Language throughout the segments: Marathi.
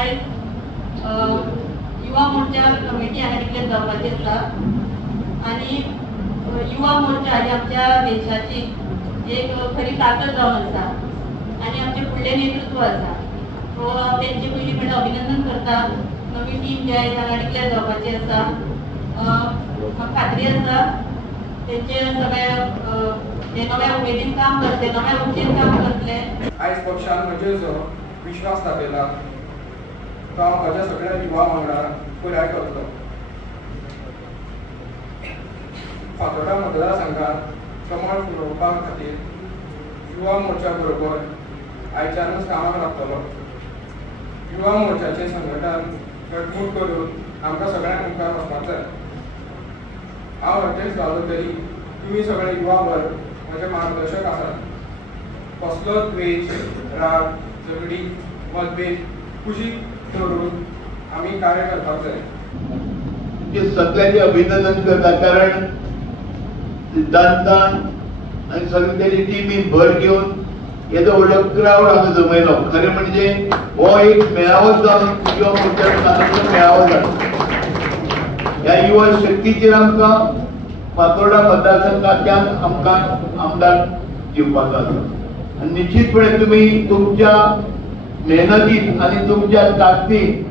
आयज युवा मोर्चा कमिटी हांगा डिक्लेअर जावपाची आसा आनी युवा मोर्चा ही आमच्या देशाची एक खरी ताकद जावन आसा आनी आमचे फुडले नेतृत्व आसा सो हांव तेंचे पयलीं म्हणल्यार अभिनंदन करता। नवी टीम जी आहे हांगा डिक्लेअर जावपाची आसा म्हाका खात्री आसा तेंचे सगळे ते नव्या उमेदीन काम करतले, नव्या उर्जेन काम करतले। आयज पक्षान म्हजेर जो विश्वास दाखयला तो हांव म्हज्या सगळ्या युवा वांगडा पुराय करतलो। फातोर्डा मतदारसंघात कमळ फुलोवपा खातीर युवा मोर्चा बरोबर आयच्यानूच कामाक लागतलो। युवा मोर्चाचें संघटन घटमूट करून आमकां सगळ्यांक मुखार वचपाक जाय। हांव अध्यक्ष जालो तरी तुमी सगळे युवा वर्ग म्हजे मार्गदर्शक आसात। कसलोच द्वेष, राग, झगडी, मतभेद कुशीक करून आमी कार्य करपाक जाय। म्हणजे सगळ्यांचे अभिनंदन करता कारण सिद्धांतान आणि सगळे तेजी टिमीन भर घेवन येदो व्हडलो क्राउड हांगा जमयलो। खरें म्हणजे हो एक मेळावो जावन युवा मोर्चाचो मेळावो जालो। ह्या युवा शक्तीचेर आमकां फातोर्डा मतदारसंघांतल्यान आमकां आमदार दिवपाचो आसा आनी निश्चितपणे तुमी तुमच्या मेहनतीन आनी तुमच्या ताकदीन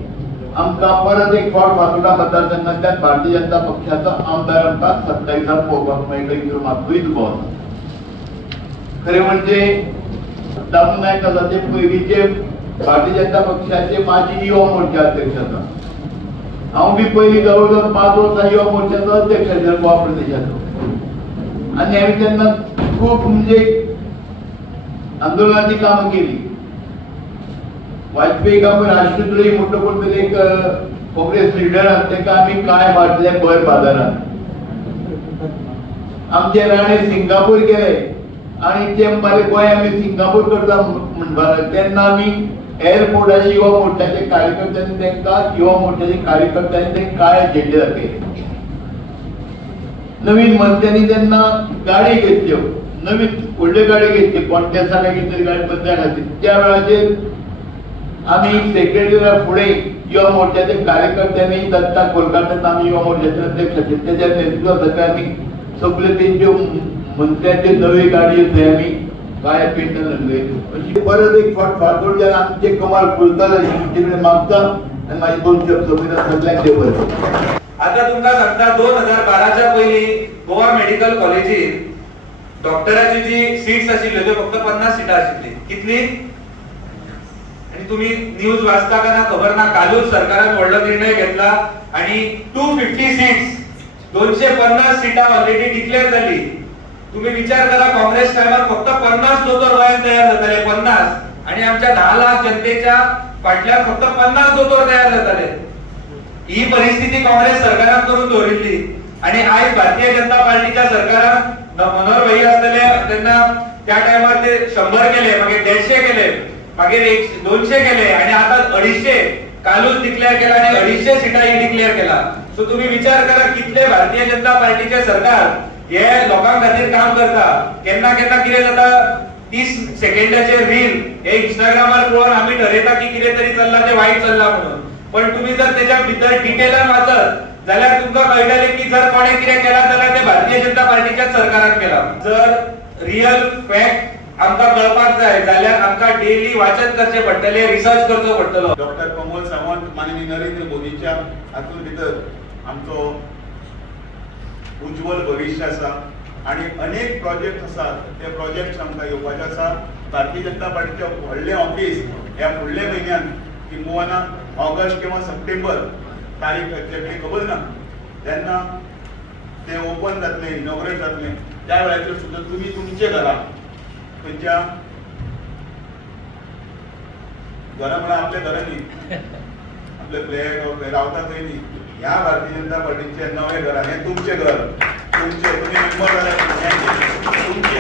आमकां परत एक फावट फातोर्डा मतदारसंघांतल्यान भारतीय जनता पक्षाचो आमदार आमकां 27 पळोवपाक मेळटलो इतलो मातूय दुबाव ना। खरें म्हणजे दामू नायक आसा ते पयलींचे भारतीय जनता पक्षाचे माजी युवा मोर्चा अध्यक्ष आसा। हांव बी पयलीं जवळ जवळ 5 वर्सां युवा मोर्चाचो अध्यक्ष आशिल्लो गोवा प्रदेशाचो आनी हांवें तेन्ना खूब म्हणजे आंदोलनाची कामां केली। वाजपेयी आमी राष्ट्रद्रोही म्हणटकूच एक काँग्रेस लिडर आसा तेका आमी काय मारले भर बाजारात। आमचे राणे सिंगापूर गेले आणि ते म्हणपाले गोंय आमी सिंगापूर करता म्हणपाक तेन्ना आमी एअरपोर्टाचे युवा मोर्चाचे कार्यकर्त्यांनी तांकां युवा मोर्चाचे कार्यकर्त्यांनी ते काळे झेंडे दाखयले। नवीन मंत्र्यांनी तेन्ना गाडी घेतल्यो, नवीन व्हडल्यो गाडी घेतली कॉन्टेस्टाक घेतली गाडी बदल्या खातीर। त्या वेळाचेर आमी सेक्रेटरीला फुडें युवा मोर्चाचे कार्यकर्त्यांनी दत्ता कोलकात्यात आमी युवा मोर्चाचे अध्यक्ष आशिल्ले तेच्या नेतृत्वाखातीर आमी सगळे तेंच्यो मंत्र्यांच्यो नवी गाडयो थंय आमी काय पेंटान रंगयल्यो। अशी परत एक फावट फातोर्ड्यान आमचे कमाल फुलतले अशी तुमचे कडेन मागता आनी म्हाजे 2 शब्द सोबिता सगळ्यांक देव बरें। आता तुमकां सांगता 2012च्या पयलीं गोवा मेडिकल कॉलेजीत डॉक्टराची जी सीट्स आशिल्ल्यो त्यो फक्त 50 सीटां आशिल्ली। कितली? आणि तुम्ही न्यूज वाचता का ना खबर ना, कालूच सरकारान व्हडलो निर्णय घेतला आणि 250 सीट्स 250 सीटां ऑलरेडी डिक्लेअर झाली। तुम्ही विचार करा काँग्रेस टायमार फक्त 50 दोतोर गोंयांत तयार जाताले 50 आणि आमच्या 10 लाख जनतेच्या फाटल्यान फक्त 50 दोतोर तयार जाताले। ही परिस्थिती काँग्रेस सरकारान करून दवरिल्ली आणि आज भारतीय जनता पार्टीच्या सरकारान मनोहर भाई आसतले तेन्ना त्या टायमार ते 100 केले, मागीर 150 केले, मागीर 200 केले आणि आता 250 कालूच डिक्लेअर केला आणि 250 सीटां ही डिक्लेअर केला। सो तुम्ही विचार करा कितले भारतीय जनता पार्टीचे सरकार हे लोकां खातीर काम करता। केन्ना केन्ना कितें जाता 30 सेकंदाचे रील हे इंस्टाग्रामार पळोवन आमी ठरयता की कितें तरी चल्ला ते वाईट चल्ला म्हणून, पण तुम्ही जर त्याच्या भितर डिटेलान वाचत जाल्यार तुमकां कळटले की जर कोणे कितें केला जाल्यार ते भारतीय जनता पार्टीच्या सरकारान केला। जर रियल फॅक्ट आमकां कळपाक जाय जाल्यार आमकां डेली वाचन करचे पडटले, रिसर्च करचो पडटलो। डॉक्टर प्रमोद सावंत माननीय नरेंद्र मोदीच्या हातून भितर आमचो उज्ज्वल भविष्य आसा आणि अनेक प्रोजेक्ट आसात। ते प्रोजेक्ट आमकां येवपाचे आसा। भारतीय जनता पार्टीचे व्हडले ऑफिस ह्या फुडल्या म्हयन्यान किंवा ऑगस्ट किंवा सप्टेंबर तारीख एक्झॅक्टली खबर ना तेन्ना ते ओपन जातले, इनॉग्रेट जातले। त्या वेळाचेर सुद्दां तुमी तुमचे घरा खंयच्या घरा म्हळ्यार आपल्या घरांनी आपले फ्लॅट रावता थंय न्ही, ह्या भारतीय जनता पार्टीचे नवे घर हे तुमचे घर, तुमचे तुम्ही मेंबर जाल्यार तुमचे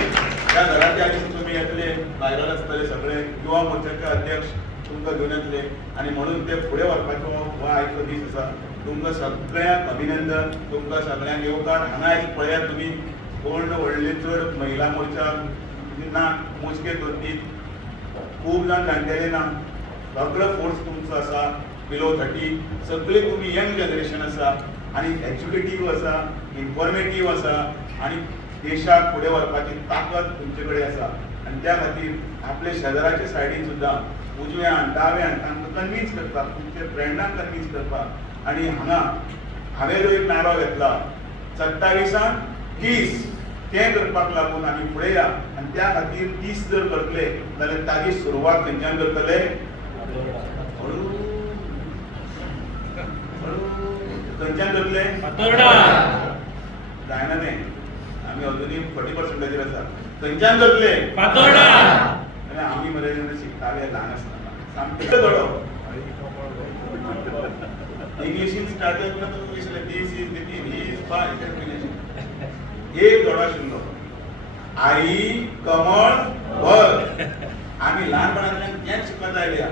त्या घराच्या आधी तुम्ही येतले, भायल्यान आसतले सगळे युवा मोर्चाचे अध्यक्ष तुमकां घेवन येतले आणि म्हणून ते फुडें व्हरपाचो हो आयचो दीस आसा। तुमकां सगळ्यांक अभिनंदन, तुमकां सगळ्यांक येवकार। हांगा आयज पळयात तुमी कोण व्हडले चड महिला मोर्चा ना, मोजके दोन तीन, खूब जाण जाणटेले ना, सगळो फोर्स तुमचो तुमचो आसा बिलो 30 सगळे तुम्ही यंग जनरेशन आसा आणि एज्युकेटिव्ह आसा इन्फॉर्मेटिव्ह आसा आणि देशाक फुडें व्हरपाची ताकद तुमचे कडेन आसा आणि त्या खातीर आपले शेजाराच्या सायडीन सुद्दां उजव्यान दाव्यान तांकां कन्विन्स करपाक तुमचे फ्रेंडांक कन्विन्स करपाक आणि हांगा हांवें जो एक नारो घेतला 27 30 तें करपाक लागून आमी फुडें या आनी त्या खातीर 30 जर करतले जाल्यार ताची सुरवात खंयच्यान करतले हळू खंयच्यान करतले जायना तें आमी अजुनूय 40% आसा खंयच्यान करतले आनी आमी मरे जेन्ना शिकताले ल्हान आसतना सामके धडो इंग्लिशीन स्टार्ट करतना तुमकां विसरले दीस इज द ही इज बाय एक धडो आशिल्लो आई कमळ बळ आमी ल्हानपणांतल्यान तेंच शिकत आयल्या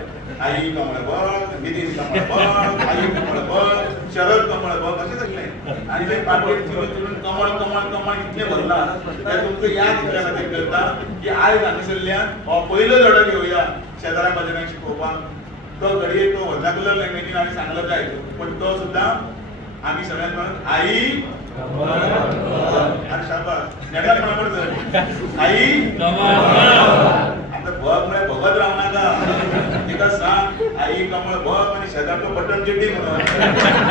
आई कमळ बळ नितीन कमळ बळ आई कमळ बळ शरद कमळ बळ अशें जातलें आनी ते पाटयेर चिरून चिरून कमळ कमळ कमळ इतलें भरला तें तुमकां याद इतल्या खातीर करता की आयज हांगासरल्यान हो पयलो धडो घेवया शेजाऱ्या पाजाऱ्यांक शिकोवपाक तो घडये तो वर्नाकुलर लँग्वेजीन आमी सांगलो जाय पण तो सुद्दां आमी सगळ्यांत म्हणून आई आणि शाबास नेटात म्हणा पडत आई आता बघ म्हळ्यार भगत रावनाका तिका सांग आई कमळ बघ आणि शेजारचो बटन चिड्डी म्हणून